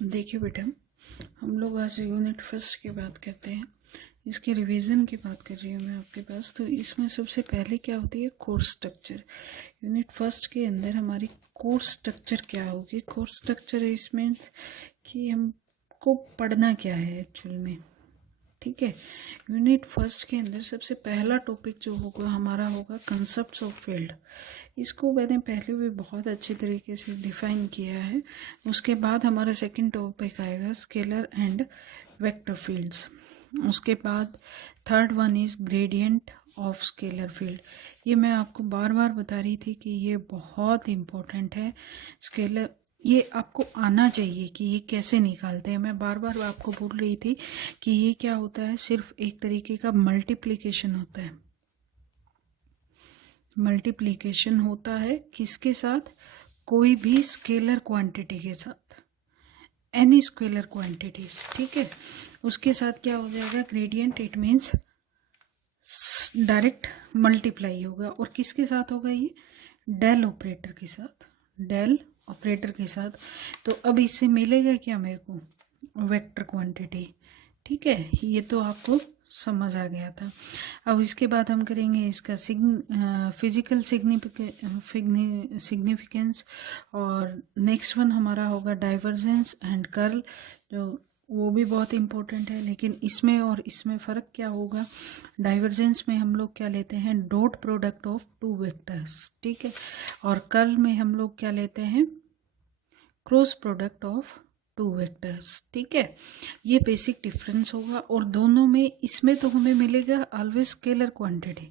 देखिए बेटा, हम लोग आज यूनिट फर्स्ट की बात करते हैं। इसके रिवीजन की बात कर रही हूँ मैं आपके पास। तो इसमें सबसे पहले क्या होती है, कोर्स स्ट्रक्चर। यूनिट फर्स्ट के अंदर हमारी कोर्स स्ट्रक्चर क्या होगी। कोर्स स्ट्रक्चर इसमें कि हमको पढ़ना क्या है एक्चुअल में, ठीक है। यूनिट फर्स्ट के अंदर सबसे पहला टॉपिक जो होगा हमारा होगा कंसेप्ट्स ऑफ फील्ड। इसको मैंने पहले भी बहुत अच्छी तरीके से डिफाइन किया है। उसके बाद हमारा सेकंड टॉपिक आएगा स्केलर एंड वेक्टर फील्ड्स। उसके बाद third one is gradient of scalar field. ये मैं आपको बार बार बता रही थी कि ये बहुत इम्पोर्टेंट है। स्केलर ये आपको आना चाहिए कि ये कैसे निकालते हैं। मैं बार बार आपको बोल रही थी कि ये क्या होता है, सिर्फ एक तरीके का मल्टीप्लिकेशन होता है। मल्टीप्लिकेशन होता है किसके साथ, कोई भी स्केलर क्वांटिटी के साथ, एनी स्केलर क्वांटिटीज, ठीक है। उसके साथ क्या हो जाएगा, gradient, it means direct multiply होगा। और किसके साथ होगा, ये डेल ऑपरेटर के साथ, डेल ऑपरेटर के साथ। तो अब इससे मिलेगा क्या मेरे को, वेक्टर क्वांटिटी, ठीक है। ये तो आपको समझ आ गया था। अब इसके बाद हम करेंगे इसका फिजिकल सिग्निफिकेंस। और नेक्स्ट वन हमारा होगा डाइवर्जेंस एंड कर्ल, जो वो भी बहुत इम्पोर्टेंट है। लेकिन इसमें और इसमें फ़र्क क्या होगा, डाइवर्जेंस में हम लोग क्या लेते हैं, dot product of two vectors, ठीक है। और कर्ल में हम लोग क्या लेते हैं, cross product of two vectors, ठीक है। ये बेसिक डिफरेंस होगा। और दोनों में, इसमें तो हमें मिलेगा ऑलवेज स्केलर क्वांटिटी,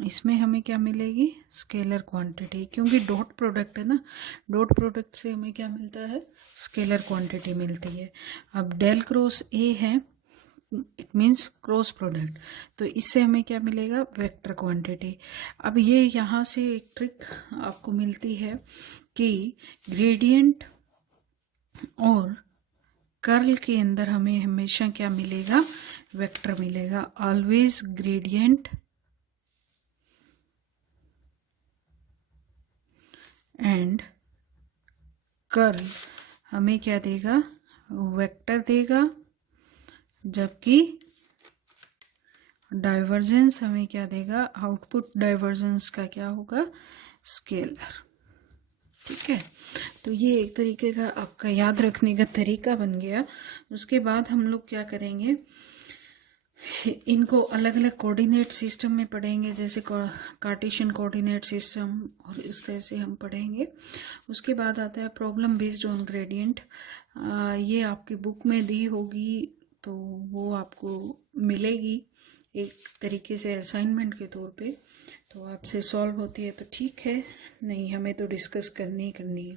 इसमें हमें क्या मिलेगी, स्केलर क्वांटिटी, क्योंकि डॉट प्रोडक्ट है ना। डॉट प्रोडक्ट से हमें क्या मिलता है, स्केलर क्वांटिटी मिलती है। अब डेल क्रॉस ए है, इट मीन्स क्रॉस प्रोडक्ट, तो इससे हमें क्या मिलेगा, वेक्टर क्वांटिटी। अब ये यहाँ से एक ट्रिक आपको मिलती है कि ग्रेडियंट और कर्ल के अंदर हमें हमेशा क्या मिलेगा, वेक्टर मिलेगा। ऑलवेज ग्रेडियंट एंड कर्ल हमें क्या देगा, वेक्टर देगा, जबकि डाइवर्जेंस हमें क्या देगा, आउटपुट डाइवर्जेंस का क्या होगा, स्केलर, ठीक है। तो ये एक तरीके का आपका याद रखने का तरीका बन गया। उसके बाद हम लोग क्या करेंगे, इनको अलग अलग कोऑर्डिनेट सिस्टम में पढ़ेंगे, जैसे कार्टेशियन कोऑर्डिनेट सिस्टम, और इस तरह से हम पढ़ेंगे। उसके बाद आता है प्रॉब्लम बेस्ड ऑन ग्रेडियंट। ये आपकी बुक में दी होगी, तो वो आपको मिलेगी एक तरीके से असाइनमेंट के तौर पे। तो आपसे सॉल्व होती है तो ठीक है, नहीं हमें तो डिस्कस करनी ही करनी है,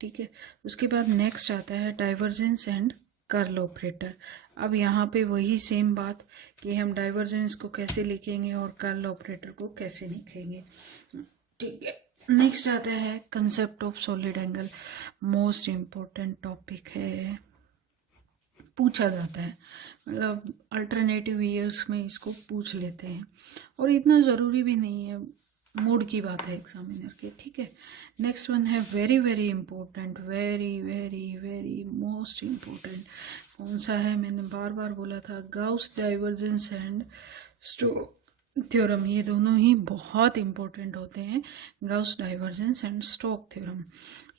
ठीक है। उसके बाद नेक्स्ट आता है डाइवर्जेंस एंड कर्ल ऑपरेटर। अब यहाँ पे वही सेम बात कि हम डाइवर्जेंस को कैसे लिखेंगे और कर्ल ऑपरेटर को कैसे लिखेंगे, ठीक है। नेक्स्ट आता है concept of solid angle. Most important topic है, पूछा जाता है, मतलब अल्टरनेटिव ईयर्स में इसको पूछ लेते हैं, और इतना ज़रूरी भी नहीं है, मूड की बात है एग्जामिनर के, ठीक है। नेक्स्ट वन है very very important, very very very most important. कौन सा है, मैंने बार बार बोला था, Gauss divergence and Stokes theorem. ये दोनों ही बहुत इंपॉर्टेंट होते हैं, Gauss divergence and Stokes theorem.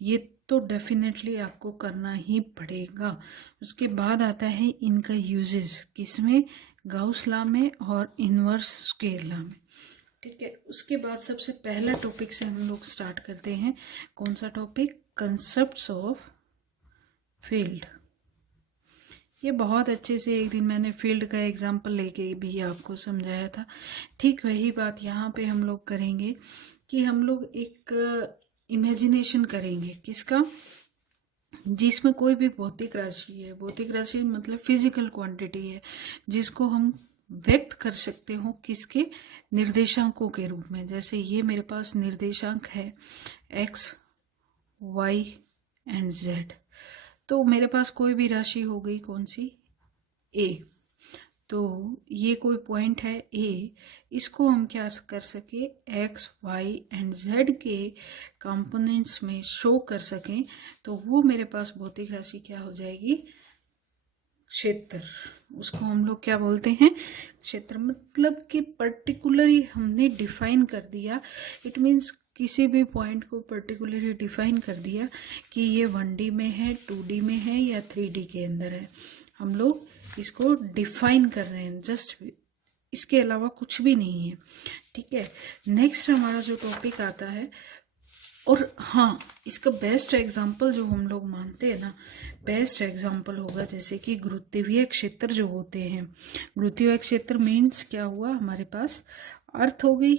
ये तो डेफिनेटली आपको करना ही पड़ेगा। उसके बाद आता है इनका यूजेस, किसमें, गाउस लॉ में और इनवर्स स्केल लॉ में, ठीक है। उसके बाद सबसे पहला टॉपिक से हम लोग स्टार्ट करते हैं। कौन सा टॉपिक, कंसेप्ट्स ऑफ फील्ड। ये बहुत अच्छे से एक दिन मैंने फील्ड का एग्जांपल लेके भी आपको समझाया था। ठीक वही बात यहाँ पे हम लोग करेंगे कि हम लोग एक इमेजिनेशन करेंगे, किसका, जिसमें कोई भी भौतिक राशि है, भौतिक राशि मतलब फिजिकल क्वांटिटी है, जिसको हम व्यक्त कर सकते हो किसके, निर्देशांकों के रूप में। जैसे ये मेरे पास निर्देशांक है x, y एंड z। तो मेरे पास कोई भी राशि हो गई, कौन सी, a। तो ये कोई पॉइंट है ए, इसको हम क्या कर सके, एक्स वाई एंड जेड के कंपोनेंट्स में शो कर सकें, तो वो मेरे पास भौतिक राशि क्या हो जाएगी, क्षेत्र। उसको हम लोग क्या बोलते हैं, क्षेत्र। मतलब कि पर्टिकुलरली हमने डिफाइन कर दिया, इट मीन्स किसी भी पॉइंट को पर्टिकुलरली डिफाइन कर दिया कि ये 1D में है, 2D में है या 3D के अंदर है। हम लोग इसको डिफाइन कर रहे हैं, जस्ट इसके अलावा कुछ भी नहीं है, ठीक है। नेक्स्ट हमारा जो टॉपिक आता है, और हाँ, इसका बेस्ट एग्जाम्पल जो हम लोग मानते हैं ना, बेस्ट एग्जाम्पल होगा जैसे कि गुरुत्वीय क्षेत्र जो होते हैं। गुरुत्वीय क्षेत्र मीन्स क्या हुआ, हमारे पास अर्थ हो गई,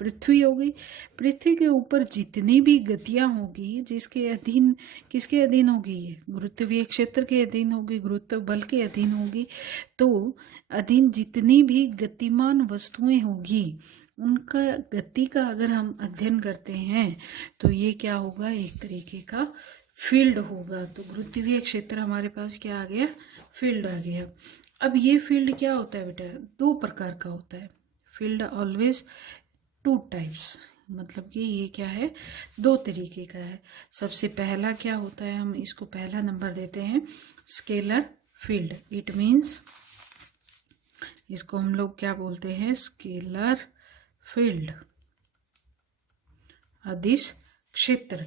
पृथ्वी हो गई। पृथ्वी के ऊपर जितनी भी गतियां होगी, जिसके अधीन, किसके अधीन होगी, गुरुत्वीय क्षेत्र के अधीन होगी, गुरुत्व बल के अधीन होगी। तो अधीन जितनी भी गतिमान वस्तुएं होगी, उनका गति का अगर हम अध्ययन करते हैं तो ये क्या होगा, एक तरीके का फील्ड होगा। तो गुरुत्वीय क्षेत्र हमारे पास क्या आ गया, फील्ड आ गया। अब ये फील्ड क्या होता है बेटा, दो प्रकार का होता है। फील्ड ऑलवेज टू टाइप्स, मतलब कि ये क्या है, दो तरीके का है। सबसे पहला क्या होता है, हम इसको पहला नंबर देते हैं स्केलर फील्ड। इट मीन्स इसको हम लोग क्या बोलते हैं, स्केलर फील्ड, अदिश क्षेत्र।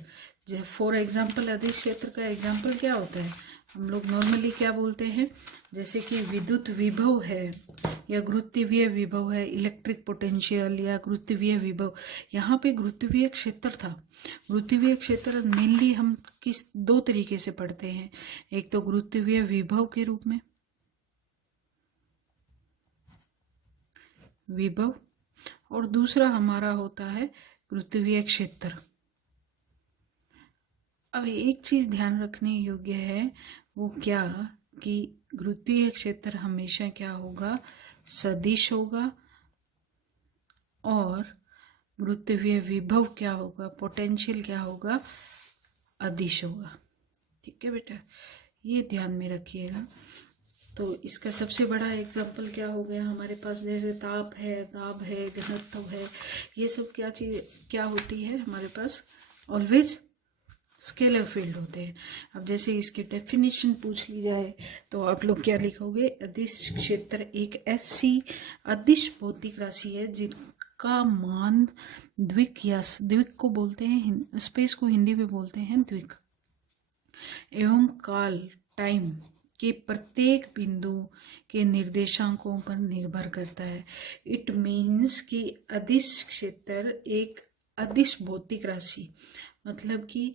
फॉर एग्जाम्पल अदिश क्षेत्र का एग्जाम्पल क्या होता है, हम लोग नॉर्मली क्या बोलते हैं, जैसे कि विद्युत विभव है या गुरुत्वीय विभव है, इलेक्ट्रिक पोटेंशियल या गुरुत्वीय विभव। यहाँ पे गुरुत्वीय क्षेत्र था। गुरुत्वीय क्षेत्र मेनली हम किस दो तरीके से पढ़ते हैं, एक तो गुरुत्वीय विभव के रूप में, विभव, और दूसरा हमारा होता है गुरुत्वीय क्षेत्र। अब एक चीज ध्यान रखने योग्य है, वो क्या, कि गुरुत्वीय क्षेत्र हमेशा क्या होगा, सदिश होगा, और गुरुत्वीय विभव क्या होगा, पोटेंशियल क्या होगा, अदिश होगा। ठीक है बेटा, ये ध्यान में रखिएगा। तो इसका सबसे बड़ा एग्जाम्पल क्या हो गया हमारे पास, जैसे ताप है, दाब है, घनत्व है, ये सब क्या चीज क्या होती है हमारे पास, ऑलवेज स्केलर फील्ड होते हैं। अब जैसे इसकी डेफिनेशन पूछ ली जाए तो आप लोग क्या लिखोगे, अदिश क्षेत्र एक ऐसी अदिश भौतिक राशि है जिनका मान द्विक, या द्विक को बोलते हैं, स्पेस को हिंदी में बोलते हैं द्विक, एवं काल टाइम के प्रत्येक बिंदु के निर्देशांकों पर निर्भर करता है। इट मीन्स कि अदिश क्षेत्र एक अदिश भौतिक राशि, मतलब कि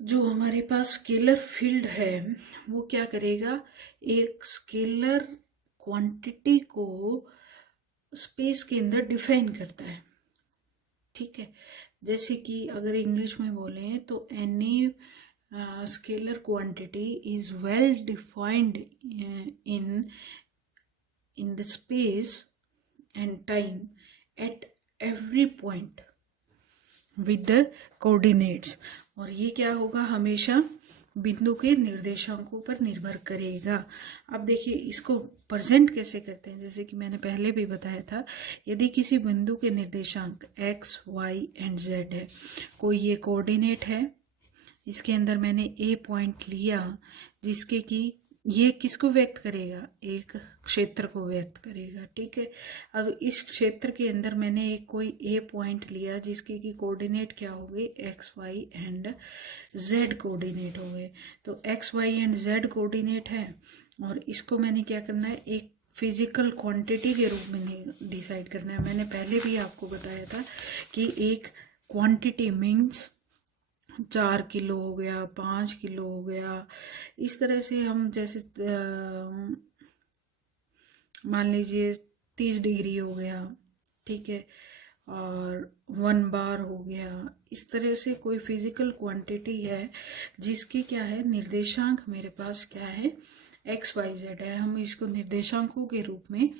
जो हमारे पास स्केलर फील्ड है वो क्या करेगा, एक स्केलर क्वांटिटी को स्पेस के अंदर डिफाइन करता है। ठीक है, जैसे कि अगर इंग्लिश में बोलें तो any scalar quantity is well defined in the space and time at every point with the coordinates। और ये क्या होगा, हमेशा बिंदु के निर्देशांकों पर निर्भर करेगा। अब देखिए इसको प्रेजेंट कैसे करते हैं, जैसे कि मैंने पहले भी बताया था, यदि किसी बिंदु के निर्देशांक x, y एंड z है, कोई ये कोऑर्डिनेट है, इसके अंदर मैंने ए पॉइंट लिया, जिसके कि ये किसको व्यक्त करेगा, एक क्षेत्र को व्यक्त करेगा। ठीक है, अब इस क्षेत्र के अंदर मैंने एक कोई ए पॉइंट लिया जिसके कि कोऑर्डिनेट क्या हो गए, x Y and z coordinate हो गए। तो x Y and z coordinate है, और इसको मैंने क्या करना है, एक फिजिकल क्वांटिटी के रूप में डिसाइड करना है। मैंने पहले भी आपको बताया था कि एक क्वांटिटी मीन्स 4 किलो हो गया, 5 किलो हो गया, इस तरह से हम जैसे मान लीजिए 30 डिग्री हो गया, ठीक है, और 1 बार हो गया, इस तरह से कोई फिजिकल क्वांटिटी है जिसकी क्या है, निर्देशांक मेरे पास क्या है, एक्स वाई जेड है। हम इसको निर्देशांकों के रूप में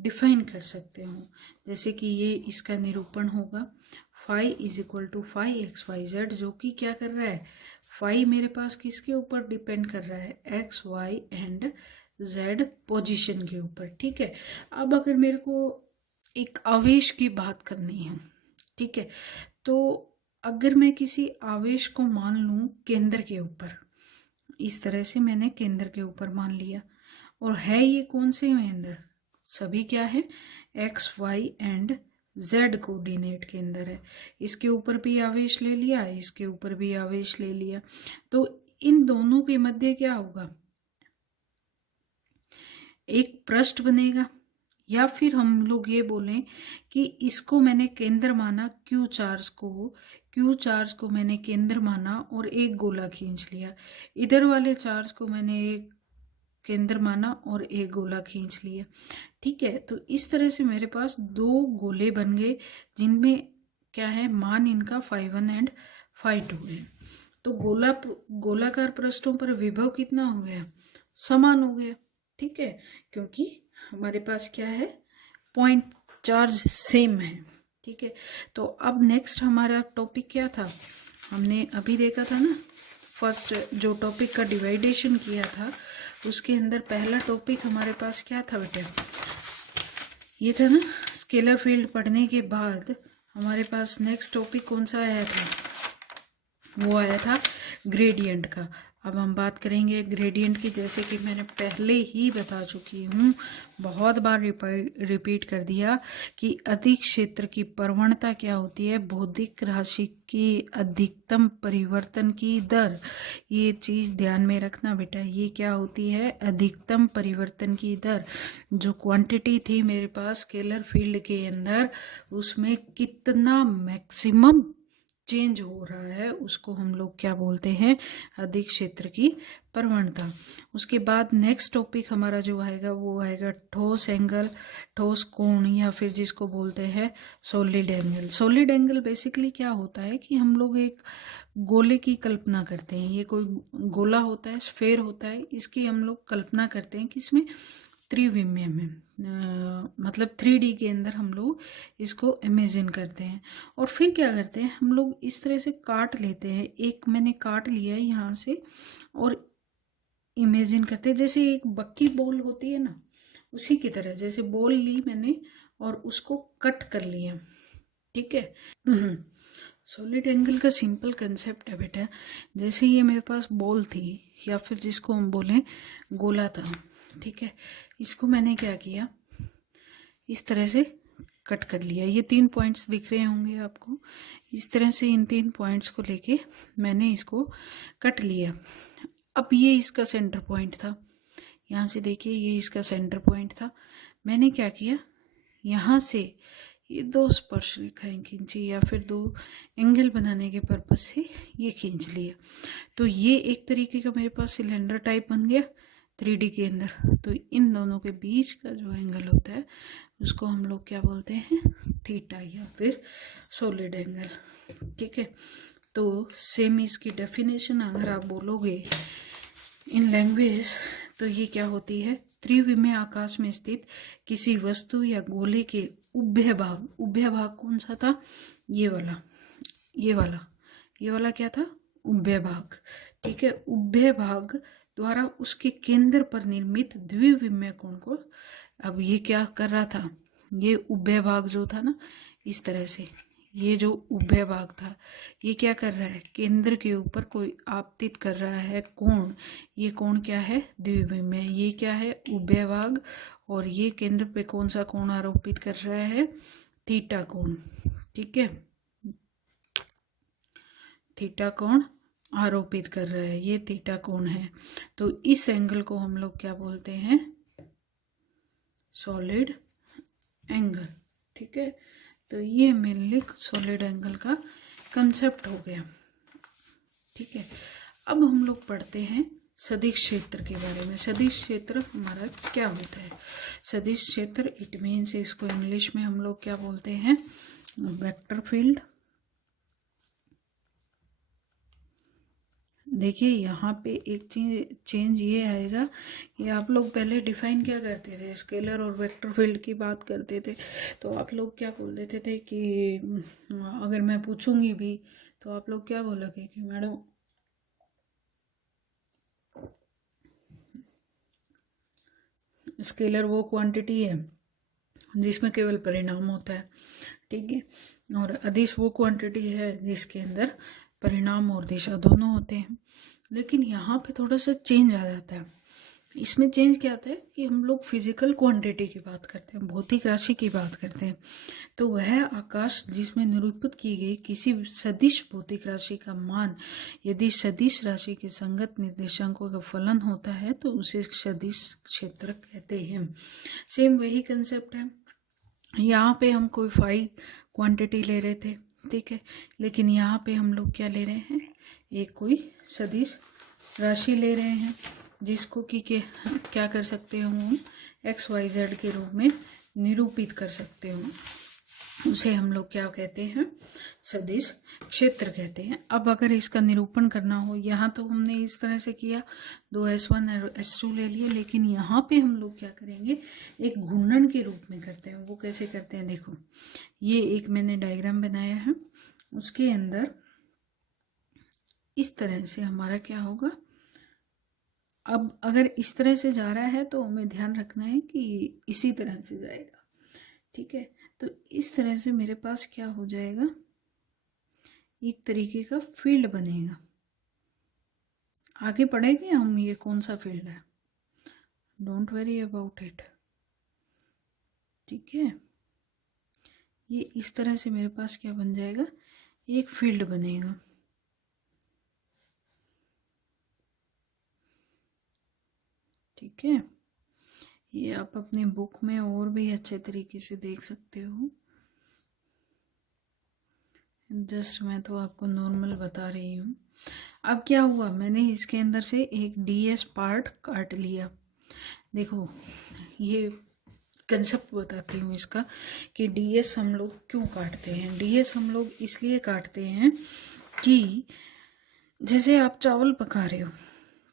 डिफाइन कर सकते हो, जैसे कि ये इसका निरूपण होगा, phi is equal to phi x Y z, जो कि क्या कर रहा है, फाई मेरे पास किसके ऊपर डिपेंड कर रहा है, x Y and z position के ऊपर। ठीक है, अब अगर मेरे को एक आवेश की बात करनी है, ठीक है, तो अगर मैं किसी आवेश को मान लूं केंद्र के ऊपर, इस तरह से मैंने केंद्र के ऊपर मान लिया, और है ये कौन से केंद्र, सभी क्या है, x Y and z coordinate के अंदर है। इसके ऊपर भी आवेश ले लिया, इसके ऊपर भी आवेश ले लिया, तो इन दोनों के मध्य क्या होगा, एक पृष्ठ बनेगा, या फिर हम लोग ये बोलें कि इसको मैंने केंद्र माना, क्यू चार्ज को मैंने केंद्र माना और एक गोला खींच लिया, इधर वाले चार्ज को मैंने एक केंद्र माना और एक गोला खींच लिया। ठीक है, तो इस तरह से मेरे पास दो गोले बन गए जिनमें क्या है, मान इनका φ1 एंड φ2 है। तो गोलाकार पृष्ठों पर विभव कितना हो गया, समान हो गया। ठीक है, क्योंकि हमारे पास क्या है, पॉइंट चार्ज सेम है। ठीक है, तो अब नेक्स्ट हमारा टॉपिक क्या था, हमने अभी देखा था ना, फर्स्ट जो टॉपिक का डिवाइडेशन किया था उसके अंदर पहला टॉपिक हमारे पास क्या था बेटा, ये था ना, स्केलर फील्ड पढ़ने के बाद हमारे पास नेक्स्ट टॉपिक कौन सा आया था, वो आया था ग्रेडियंट का। अब हम बात करेंगे ग्रेडियंट की, जैसे कि मैंने पहले ही बता चुकी हूँ, बहुत बार रिपीट कर दिया कि अधिक क्षेत्र की प्रवणता क्या होती है, भौतिक राशि की अधिकतम परिवर्तन की दर। ये चीज़ ध्यान में रखना बेटा, ये क्या होती है, अधिकतम परिवर्तन की दर। जो क्वांटिटी थी मेरे पास स्केलर फील्ड के अंदर, उसमें कितना मैक्सिमम चेंज हो रहा है उसको हम लोग क्या बोलते हैं, अधिक क्षेत्र की प्रवणता। उसके बाद नेक्स्ट टॉपिक हमारा जो आएगा वो आएगा ठोस एंगल, ठोस कोण, या फिर जिसको बोलते हैं solid angle. Solid angle basically क्या होता है कि हम लोग एक गोले की कल्पना करते हैं, ये कोई गोला होता है, स्फेयर होता है, इसकी हम लोग कल्पना करते हैं कि इसमें त्रिविमीय में, मतलब 3D के अंदर हम लोग इसको इमेजिन करते हैं, और फिर क्या करते हैं हम लोग, इस तरह से काट लेते हैं, एक मैंने काट लिया है यहाँ से, और इमेजिन करते हैं जैसे एक बक्की बॉल होती है ना, उसी की तरह, जैसे बॉल ली मैंने और उसको कट कर लिया। ठीक है, सॉलिड एंगल का सिंपल कंसेप्ट है बेटा, जैसे ये मेरे पास बॉल थी, या फिर जिसको हम बोलें गोला था, ठीक है, इसको मैंने क्या किया, इस तरह से कट कर लिया। ये 3 पॉइंट्स दिख रहे होंगे आपको, इस तरह से इन 3 पॉइंट्स को लेके मैंने इसको कट लिया। अब ये इसका सेंटर पॉइंट था, यहाँ से देखिए ये इसका सेंटर पॉइंट था, मैंने क्या किया, यहाँ से ये 2 स्पर्श रेखाएं खींची, या फिर 2 एंगल बनाने के पर्पज से ये खींच लिया। तो ये एक तरीके का मेरे पास सिलेंडर टाइप बन गया 3D के अंदर। तो इन दोनों के बीच का जो एंगल होता है उसको हम लोग क्या बोलते हैं, थीटा, या फिर सॉलिड एंगल। ठीक है, तो सेम इसकी डेफिनेशन अगर आप बोलोगे इन लैंग्वेज, तो ये क्या होती है, त्रिविमीय आकाश में स्थित किसी वस्तु या गोले के उभय भाग कौन सा था, ये वाला क्या था, उभय भाग। ठीक है, उभय भाग द्वारा उसके केंद्र पर निर्मित द्विविमीय कोण को, अब ये क्या कर रहा था, ये उभय भाग जो था ना, इस तरह से ये जो उभय भाग था ये क्या कर रहा है, केंद्र के ऊपर कोई आपतित कर रहा है कोण, ये कोण क्या है, द्विविमीय, ये क्या है, उभय भाग, और ये केंद्र पे कौन सा कोण आरोपित कर रहा है, थीटा कोण। ठीक है, थीटा कोण आरोपित कर रहा है, ये थीटा कोण है। तो इस एंगल को हम लोग क्या बोलते हैं, सॉलिड एंगल। ठीक है, तो ये मेनली सॉलिड एंगल का कंसेप्ट हो गया। ठीक है, अब हम लोग पढ़ते हैं सदिश क्षेत्र के बारे में। सदिश क्षेत्र हमारा क्या होता है, सदिश क्षेत्र इट मीन्स, इसको इंग्लिश में हम लोग क्या बोलते हैं, वेक्टर फील्ड। देखिए यहाँ पे एक चेंज ये आएगा कि आप लोग पहले डिफाइन क्या करते थे, स्केलर और वेक्टर फील्ड की बात करते थे, तो आप लोग क्या बोल देते थे कि अगर मैं पूछूंगी भी तो आप लोग क्या बोलोगे कि स्केलर वो क्वांटिटी है जिसमें केवल परिणाम होता है, ठीक है, और अदिश वो क्वांटिटी है जिसके अंदर परिणाम और दिशा दोनों होते हैं। लेकिन यहाँ पे थोड़ा सा चेंज आ जाता है। इसमें चेंज क्या आता है कि हम लोग फिजिकल क्वांटिटी की बात करते हैं, भौतिक राशि की बात करते हैं। तो वह आकाश जिसमें निरूपित की गई किसी सदिश भौतिक राशि का मान यदि सदिश राशि के संगत निर्देशांकों का फलन होता है तो उसे सदिश क्षेत्र कहते हैं। सेम वही कंसेप्ट है। यहाँ पे हम कोई फाई क्वांटिटी ले रहे थे, ठीक है, लेकिन यहाँ पे हम लोग क्या ले रहे हैं, एक कोई सदिश राशि ले रहे हैं जिसको कि क्या कर सकते हैं हम XYZ के रूप में निरूपित कर सकते हो। उसे हम लोग क्या कहते हैं, सदिश क्षेत्र कहते हैं। अब अगर इसका निरूपण करना हो, यहाँ तो हमने इस तरह से किया, 2S1 और S2 ले लिए, लेकिन यहाँ पे हम लोग क्या करेंगे, एक घूर्णन के रूप में करते हैं। वो कैसे करते हैं, देखो ये एक मैंने डायग्राम बनाया है, उसके अंदर इस तरह से हमारा क्या होगा। अब अगर इस तरह से जा रहा है तो हमें ध्यान रखना है कि इसी तरह से जाएगा, ठीक है। तो इस तरह से मेरे पास क्या हो जाएगा, एक तरीके का फील्ड बनेगा। आगे पढ़ेंगे हम ये कौन सा फील्ड है, डोंट वरी अबाउट इट, ठीक है। ये इस तरह से मेरे पास क्या बन जाएगा, एक फील्ड बनेगा, ठीक है। ये आप अपनी बुक में और भी अच्छे तरीके से देख सकते हो, जस्ट मैं तो आपको नॉर्मल बता रही हूँ। अब क्या हुआ, मैंने इसके अंदर से एक DS पार्ट काट लिया। देखो ये कंसेप्ट बताती हूँ इसका कि DS हम लोग क्यों काटते हैं। DS हम लोग इसलिए काटते हैं कि जैसे आप चावल पका रहे हो,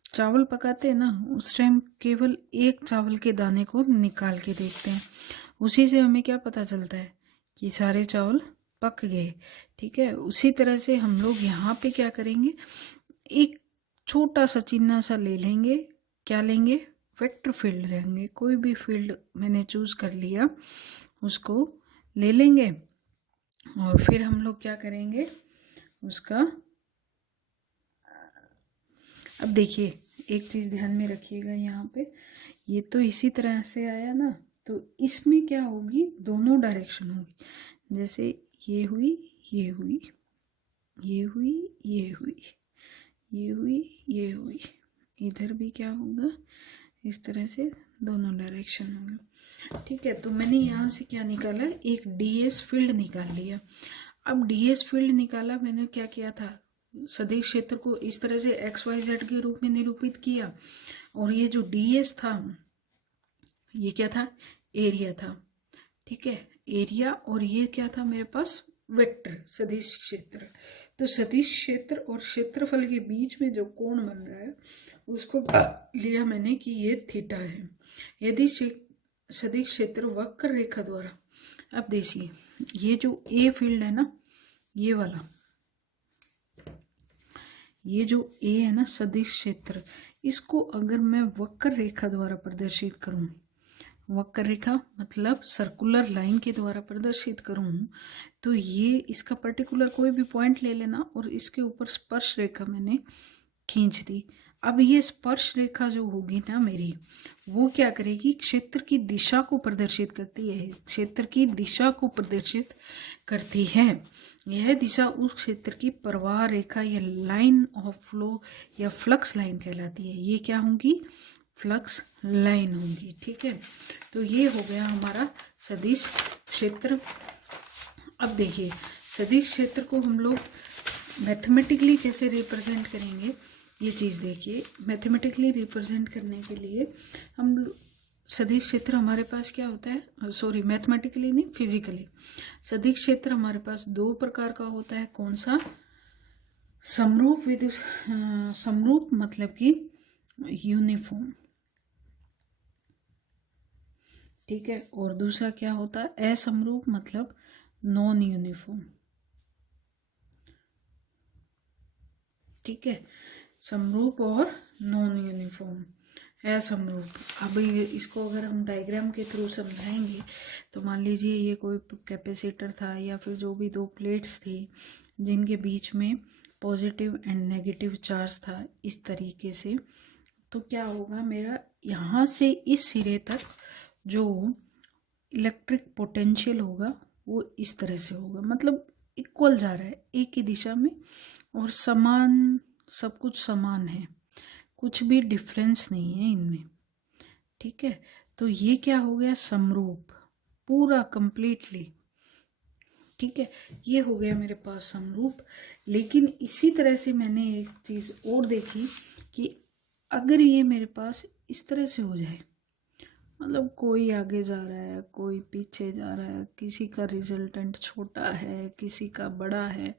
चावल पकाते हैं ना, उस टाइम केवल एक चावल के दाने को निकाल के देखते हैं, उसी से हमें क्या पता चलता है कि सारे चावल पक गए, ठीक है। उसी तरह से हम लोग यहाँ पे क्या करेंगे, एक छोटा सा चिन्ह सा ले लेंगे, क्या लेंगे, वेक्टर फील्ड लेंगे। कोई भी फील्ड मैंने चूज कर लिया, उसको ले लेंगे और फिर हम लोग क्या करेंगे उसका। अब देखिए एक चीज ध्यान में रखिएगा, यहाँ पे ये तो इसी तरह से आया ना, तो इसमें क्या होगी, दोनों डायरेक्शन होगी। जैसे ये हुई, ये हुई, ये हुई, ये हुई, ये हुई, ये हुई, इधर भी क्या होगा, इस तरह से दोनों डायरेक्शन होंगे, ठीक है। तो मैंने यहाँ से क्या निकाला, एक DS फील्ड निकाल लिया। अब DS फील्ड निकाला, मैंने क्या किया था, सदिश क्षेत्र को इस तरह से XYZ के रूप में निरूपित किया, और ये जो DS था ये क्या था, एरिया था, ठीक है, एरिया। और ये क्या था मेरे पास, वेक्टर सदिश क्षेत्र। तो सदिश क्षेत्र और क्षेत्रफल के बीच में जो कोण बन रहा है उसको लिया मैंने कि ये थीटा है। यदि सदिश क्षेत्र वक्र रेखा द्वारा, अब देखिए ये जो A फील्ड है ना, ये वाला, ये जो A है ना सदिश क्षेत्र, इसको अगर मैं वक्र रेखा द्वारा प्रदर्शित करूं, वक्र रेखा मतलब सर्कुलर लाइन के द्वारा प्रदर्शित करूं, तो ये इसका पर्टिकुलर कोई भी पॉइंट ले लेना और इसके ऊपर स्पर्श रेखा मैंने खींच दी। अब ये स्पर्श रेखा जो होगी ना मेरी, वो क्या करेगी, क्षेत्र की दिशा को प्रदर्शित करती है, क्षेत्र की दिशा को प्रदर्शित करती है। यह दिशा उस क्षेत्र की प्रवाह रेखा या लाइन ऑफ फ्लो या फ्लक्स लाइन कहलाती है। ये क्या होगी, फ्लक्स लाइन होगी, ठीक है। तो ये हो गया हमारा सदिश क्षेत्र। अब देखिए सदिश क्षेत्र को हम लोग मैथमेटिकली कैसे रिप्रेजेंट करेंगे, ये चीज़ देखिए। मैथमेटिकली रिप्रेजेंट करने के लिए हम सदिश क्षेत्र हमारे पास क्या होता है, सॉरी मैथमेटिकली नहीं, फिजिकली सदिश क्षेत्र हमारे पास दो प्रकार का होता है। कौन सा, समरूप समरूप मतलब कि यूनिफॉर्म, ठीक है, और दूसरा क्या होता है, असमरूप मतलब नॉन यूनिफॉर्म, ठीक है। समरूप और नॉन यूनिफॉर्म असमरूप। अब इसको अगर हम डायग्राम के थ्रू समझाएंगे तो मान लीजिए ये कोई कैपेसिटर था या फिर जो भी दो प्लेट्स थी जिनके बीच में पॉजिटिव एंड नेगेटिव चार्ज था इस तरीके से, तो क्या होगा, मेरा यहाँ से इस सिरे तक जो इलेक्ट्रिक पोटेंशियल होगा वो इस तरह से होगा, मतलब इक्वल जा रहा है एक ही दिशा में और समान, सब कुछ समान है, कुछ भी डिफरेंस नहीं है इनमें। ठीक है, तो ये क्या हो गया, समरूप पूरा कंप्लीटली। ठीक है, ये हो गया मेरे पास समरूप। लेकिन इसी तरह से मैंने एक चीज़ और देखी कि अगर ये मेरे पास इस तरह से हो जाए, मतलब कोई आगे जा रहा है कोई पीछे जा रहा है, किसी का रिजल्टेंट छोटा है किसी का बड़ा है,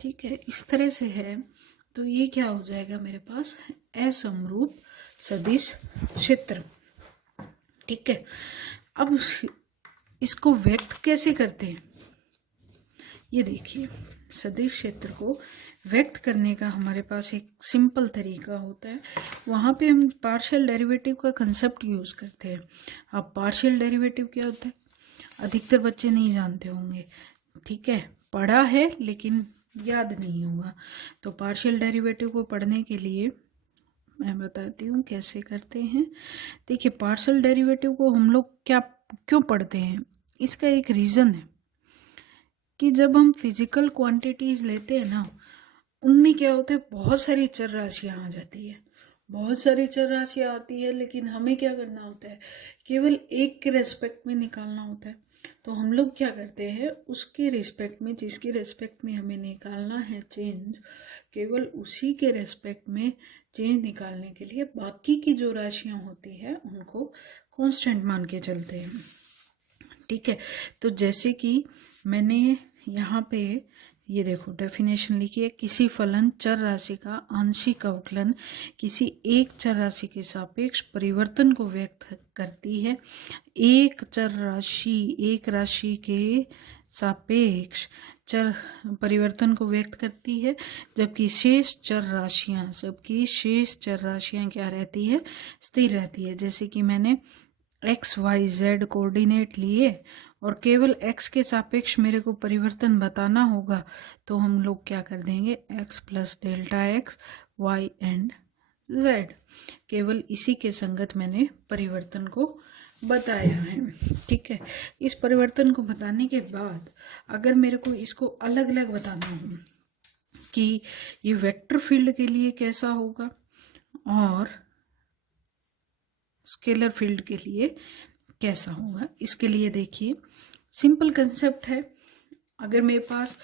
ठीक है, इस तरह से है, तो ये क्या हो जाएगा मेरे पास, असमरूप सदिश क्षेत्र। ठीक है, अब इसको व्यक्त कैसे करते हैं, ये देखिए, सदिश क्षेत्र को व्यक्त करने का हमारे पास एक सिंपल तरीका होता है। वहाँ पे हम पार्शियल डेरिवेटिव का कंसेप्ट यूज़ करते हैं। अब पार्शियल डेरिवेटिव क्या होता है, अधिकतर बच्चे नहीं जानते होंगे, ठीक है, पढ़ा है लेकिन याद नहीं होगा। तो पार्शियल डेरिवेटिव को पढ़ने के लिए मैं बताती हूँ कैसे करते हैं। देखिए, पार्शियल डेरिवेटिव को हम लोग क्यों पढ़ते हैं, इसका एक रीज़न है कि जब हम फिजिकल क्वांटिटीज़ लेते हैं ना, उनमें क्या होता है, बहुत सारी चर राशियाँ आ जाती है, बहुत सारी चर राशियाँ आती है, लेकिन हमें क्या करना होता है, केवल एक के रेस्पेक्ट में निकालना होता है। तो हम लोग क्या करते हैं, उसके रेस्पेक्ट में, जिसके रेस्पेक्ट में हमें निकालना है चेंज, केवल उसी के रेस्पेक्ट में चेंज निकालने के लिए बाकी की जो राशियाँ होती है उनको कांस्टेंट मान के चलते हैं। ठीक है, तो जैसे कि मैंने यहाँ पे ये देखो डेफिनेशन लिखी है, किसी फलन चर राशि का आंशिक अवकलन किसी एक चर राशि के सापेक्ष परिवर्तन को व्यक्त करती है। एक राशि के सापेक्ष चर परिवर्तन को व्यक्त करती है, जबकि शेष चर राशियां क्या रहती है, स्थिर रहती है। जैसे कि मैंने XYZ कोऑर्डिनेट लिए और केवल x के सापेक्ष मेरे को परिवर्तन बताना होगा, तो हम लोग क्या कर देंगे, x plus delta x y and z, केवल इसी के संगत मैंने परिवर्तन को बताया है। ठीक है, इस परिवर्तन को बताने के बाद अगर मेरे को इसको अलग अलग बताना हो कि ये वेक्टर फील्ड के लिए कैसा होगा और स्केलर फील्ड के लिए कैसा होगा, इसके लिए देखिए सिंपल कंसेप्ट है। अगर मेरे पास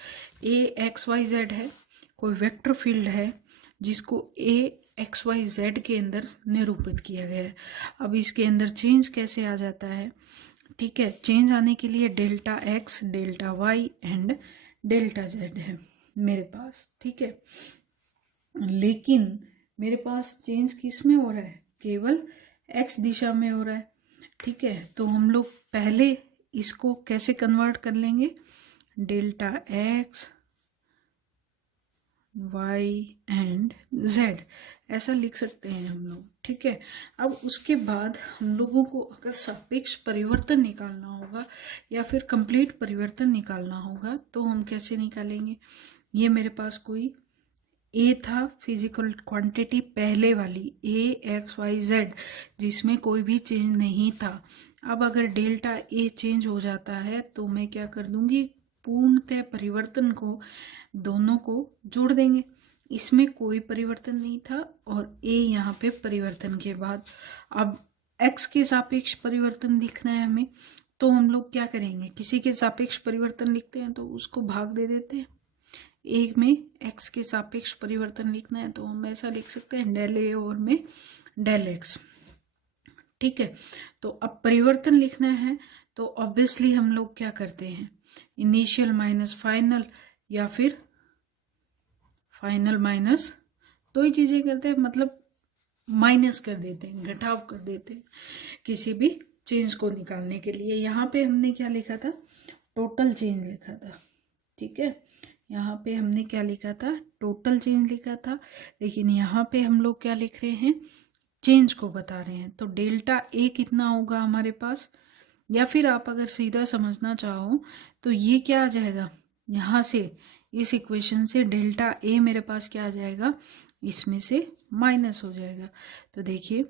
AXYZ है, कोई वेक्टर फील्ड है जिसको AXYZ के अंदर निरूपित किया गया है। अब इसके अंदर चेंज कैसे आ जाता है, ठीक है, चेंज आने के लिए delta x, delta y and delta z है मेरे पास। ठीक है, लेकिन मेरे पास चेंज किस में हो रहा है, केवल x दिशा में हो रहा है। ठीक है, तो हम लोग पहले इसको कैसे कन्वर्ट कर लेंगे, delta x, y and z ऐसा लिख सकते हैं हम लोग। ठीक है, अब उसके बाद हम लोगों को अगर सापेक्ष परिवर्तन निकालना होगा या फिर कंप्लीट परिवर्तन निकालना होगा तो हम कैसे निकालेंगे। ये मेरे पास कोई ए था, फिजिकल क्वांटिटी पहले वाली AXYZ जिसमें कोई भी चेंज नहीं था। अब अगर डेल्टा ए चेंज हो जाता है तो मैं क्या कर दूंगी, पूर्णतः परिवर्तन को दोनों को जोड़ देंगे। इसमें कोई परिवर्तन नहीं था और ए यहाँ पे परिवर्तन के बाद, अब x के सापेक्ष परिवर्तन लिखना है हमें, तो हम लोग क्या करेंगे, किसी के सापेक्ष परिवर्तन लिखते हैं तो उसको भाग दे देते हैं। एक में x के सापेक्ष परिवर्तन लिखना है तो हम ऐसा लिख सकते हैं डेल ए और में डेल x। ठीक है, तो अब परिवर्तन लिखना है तो ऑब्वियसली हम लोग क्या करते हैं, इनिशियल माइनस फाइनल या फिर फाइनल माइनस, दो ही चीजें करते हैं, मतलब माइनस कर देते हैं, घटाव कर देते हैं किसी भी चेंज को निकालने के लिए। यहाँ पे हमने क्या लिखा था, टोटल चेंज लिखा था। ठीक है, यहाँ पे हमने क्या लिखा था, टोटल चेंज लिखा था, लेकिन यहाँ पे हम लोग क्या लिख रहे हैं, चेंज को बता रहे हैं। तो डेल्टा ए कितना होगा हमारे पास, या फिर आप अगर सीधा समझना चाहो तो ये क्या आ जाएगा, यहाँ से इस इक्वेशन से डेल्टा ए मेरे पास क्या आ जाएगा, इसमें से माइनस हो जाएगा। तो देखिए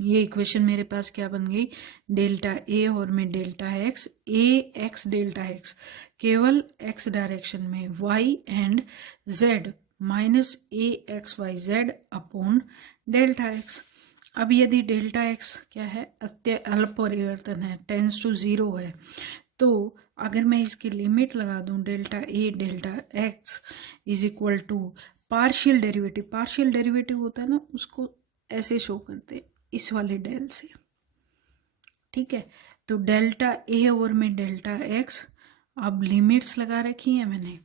ये इक्वेशन मेरे पास क्या बन गई, डेल्टा ए और में delta x, a x delta x केवल एक्स डायरेक्शन में, y and Z minus a x Y z upon delta x. अब यदि डेल्टा एक्स क्या है, अल्प परिवर्तन है, टेंस टू 0 है, तो अगर मैं इसकी लिमिट लगा दूं delta a delta x is equal to partial derivative, partial derivative होता है ना, उसको ऐसे शो करते इस वाले डेल से, ठीक है। तो डेल्टा ए ओवर में डेल्टा एक्स, अब लिमिट्स लगा रखी है मैंने,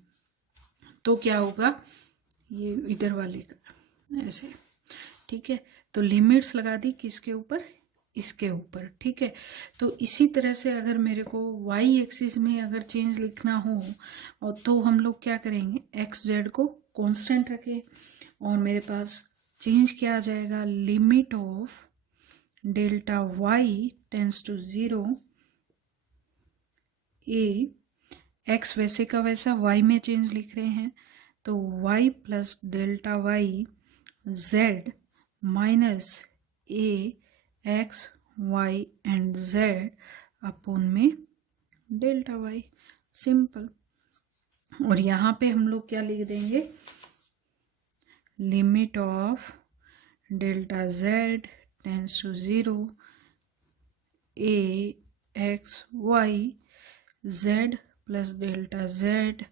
तो क्या होगा, ये इधर वाले का ऐसे, ठीक है। तो लिमिट्स लगा दी किसके ऊपर, इसके ऊपर, ठीक है। तो इसी तरह से अगर मेरे को वाई एक्सिस में अगर चेंज लिखना हो, और तो हम लोग क्या करेंगे, एक्स जेड को कांस्टेंट रखें, और मेरे पास चेंज क्या आ जाएगा, limit of delta y tends to 0 a x वैसे का वैसा वाई में चेंज लिख रहे हैं, तो y plus delta y Z minus a x Y and z upon में डेल्टा वाई, सिंपल। और यहाँ पे हम लोग क्या लिख देंगे, limit of delta z tends to 0 a x Y z plus delta z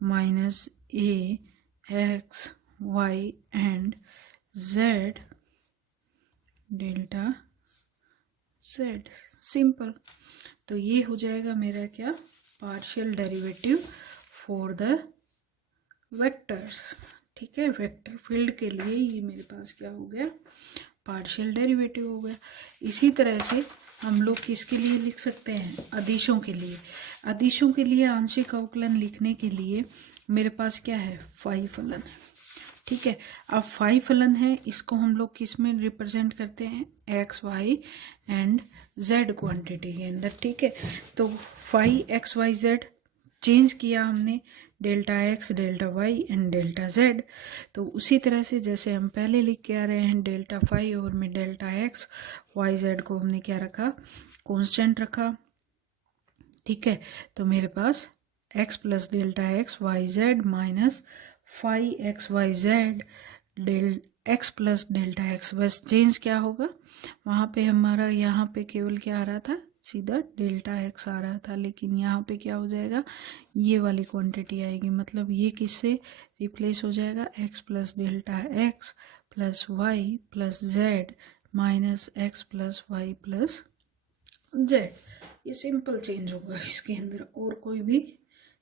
minus a x Y and z delta z, simple. तो ये हो जाएगा मेरा क्या, partial derivative for the vectors, ठीक है। वेक्टर फील्ड के लिए ये मेरे पास क्या हो गया, पार्शियल डेरिवेटिव हो गया। इसी तरह से हम लोग किसके लिए लिख सकते हैं, अदिशों के लिए। अदिशों के लिए आंशिक अवकलन लिखने के लिए मेरे पास क्या है, फाई फलन है, ठीक है। अब फाई फलन है, इसको हम लोग किस में रिप्रेजेंट करते हैं, x Y and z quantity के अंदर, ठीक है। तो phi x Y z change किया हमने, delta x delta y and delta z. तो उसी तरह से जैसे हम पहले लिख के आ रहे हैं, डेल्टा फाई और में डेल्टा एक्स वाई जेड को हमने क्या रखा, कांस्टेंट रखा, ठीक है। तो मेरे पास X plus delta x Y Z minus phi x Y Z del X plus delta X, बस चेंज क्या होगा, वहाँ पे हमारा यहाँ पे केवल क्या आ रहा था, सीधा डेल्टा एक्स आ रहा था, लेकिन यहाँ पे क्या हो जाएगा, ये वाली क्वांटिटी आएगी, मतलब ये किससे रिप्लेस हो जाएगा, x plus delta x plus y plus z minus x plus y plus z. ये सिंपल चेंज होगा इसके अंदर, और कोई भी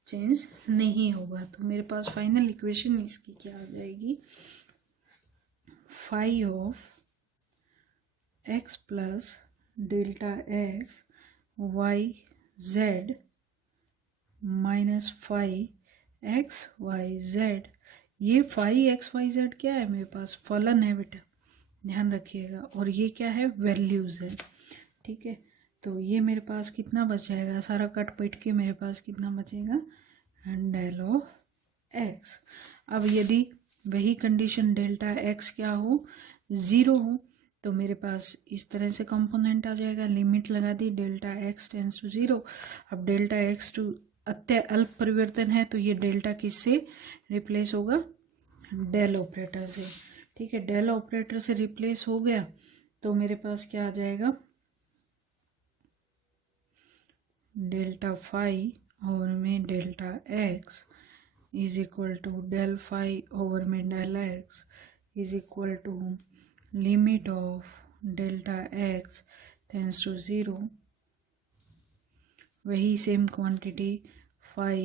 चेंज नहीं होगा। तो मेरे पास फाइनल इक्वेशन इसकी क्या आ जाएगी, phi of x plus delta x Y Z minus phi x Y z. ये फाई एक्स वाई जेड क्या है, मेरे पास फलन है बेटा, ध्यान रखिएगा, और ये क्या है, वैल्यूज है, ठीक है। तो ये मेरे पास कितना बच जाएगा, सारा कट पिट के मेरे पास कितना बचेगा, डेल ऑफ एक्स। अब यदि वही कंडीशन डेल्टा एक्स क्या हो, 0 हो, तो मेरे पास इस तरह से कंपोनेंट आ जाएगा, लिमिट लगा दी, डेल्टा एक्स टेंस टू 0। अब डेल्टा एक्स टू अल्प परिवर्तन है, तो ये डेल्टा किससे रिप्लेस होगा, डेल ऑपरेटर से, ठीक है। डेल ऑपरेटर से रिप्लेस हो गया, तो मेरे पास क्या आ जाएगा, डेल्टा फाई ओवर में delta x is equal to del phi over में del X is equal to limit of delta X tends to 0, वही same quantity phi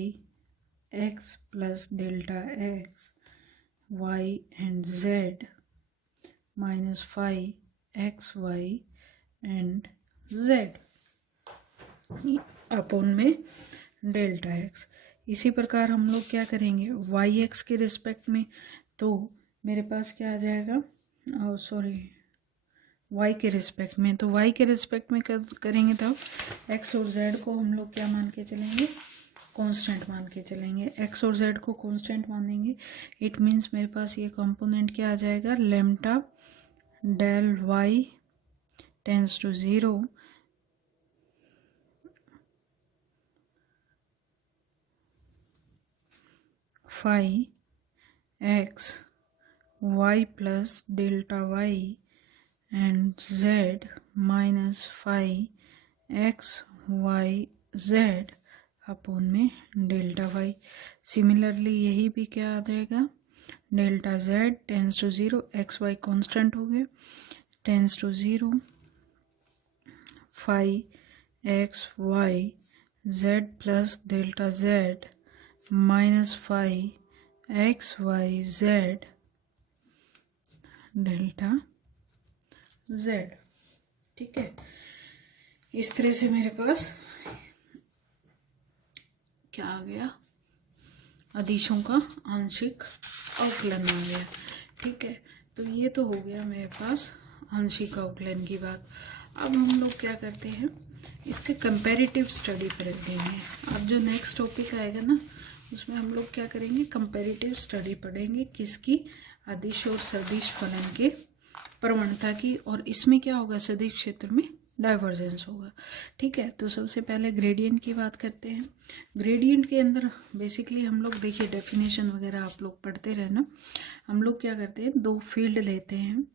X plus delta x Y and Z minus phi x Y and Z upon में delta X. इसी प्रकार हम लोग क्या करेंगे, Y x के respect में, तो मेरे पास क्या आ जाएगा, सॉरी y के रिस्पेक्ट में। तो y के रिस्पेक्ट में करेंगे तब x और z को हम लोग क्या मान के चलेंगे, कांस्टेंट मान के चलेंगे। x और z को कांस्टेंट मानेंगे, इट मीन्स मेरे पास ये कंपोनेंट क्या आ जाएगा, lambda del y tends to 0 phi x y plus delta y and z minus phi x y z upon में डेल्टा वाई। सिमिलरली यही भी क्या आ जाएगा, delta z tends to 0, x y constant हो गया, tends to 0 phi x y z plus delta z minus phi x y z delta z। ठीक है, इस तरह से मेरे पास क्या आ गया, अदिशों का आंशिक अवकलन आ गया। ठीक है, तो ये तो हो गया मेरे पास आंशिक अवकलन की बात। अब हम लोग क्या करते हैं, इसके कंपैरेटिव स्टडी पढ़ेंगे। अब जो नेक्स्ट टॉपिक आएगा ना, उसमें हम लोग क्या करेंगे, कंपैरेटिव स्टडी पढ़ेंगे, किसकी, अदिश और सदिश फलन के प्रवणता की। और इसमें क्या होगा, सदिश क्षेत्र में डाइवर्जेंस होगा। ठीक है, तो सबसे पहले ग्रेडियंट की बात करते हैं। ग्रेडियंट के अंदर बेसिकली हम लोग, देखिए डेफिनेशन वगैरह आप लोग पढ़ते रहना। हम लोग क्या करते हैं, दो फील्ड लेते हैं।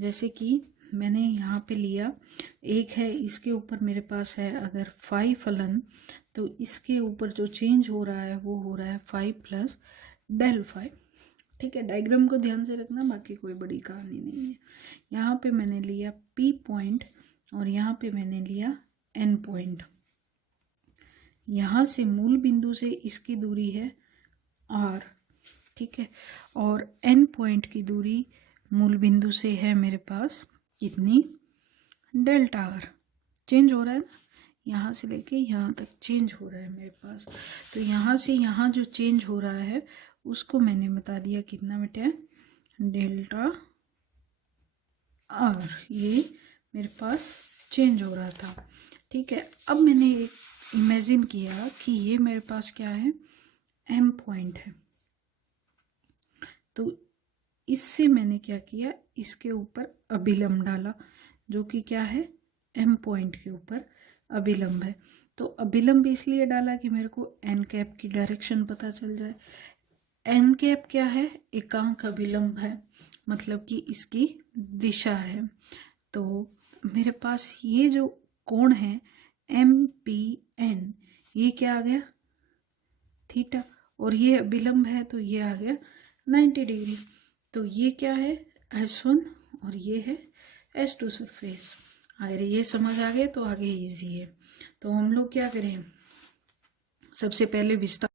जैसे कि मैंने यहाँ पे लिया, एक है इसके ऊपर मेरे पास है अगर फाई फलन, तो इसके ऊपर जो चेंज हो रहा है वो हो रहा है फाई प्लस डेल फाई। ठीक है, डायग्राम को ध्यान से रखना, बाकी कोई बड़ी कहानी नहीं है। यहाँ पे मैंने लिया पी पॉइंट और यहाँ पे मैंने लिया एन पॉइंट। यहाँ से मूल बिंदु से इसकी दूरी है आर। ठीक है, और एन पॉइंट की दूरी मूल बिंदु से है मेरे पास कितनी, डेल्टा आर। चेंज हो रहा है ना, यहाँ से लेके यहाँ तक चेंज हो रहा है मेरे पास। तो यहाँ से यहाँ जो चेंज हो रहा है उसको मैंने बता दिया कितना बेटा, डेल्टा आर। ये मेरे पास चेंज हो रहा था। ठीक है, अब मैंने एक इमेजिन किया कि ये मेरे पास क्या है, एम पॉइंट है। तो इससे मैंने क्या किया, इसके ऊपर अभिलंब डाला, जो कि क्या है, एम पॉइंट के ऊपर अभिलंब है। तो अभिलंब इसलिए डाला कि मेरे को एन कैप की डायरेक्शन पता चल जाए। एन कैप क्या है, एकांक अभिलंब है, मतलब कि इसकी दिशा है। तो मेरे पास ये जो कोण है एम पी एन, ये क्या आ गया, थीटा, और ये अभिलंब है तो ये आ गया 90 डिग्री। तो ये क्या है, S1 और ये है S2 सरफेस। अगर ये समझ आ गए तो आगे इजी है। तो हम लोग क्या करें, सबसे पहले विस्तार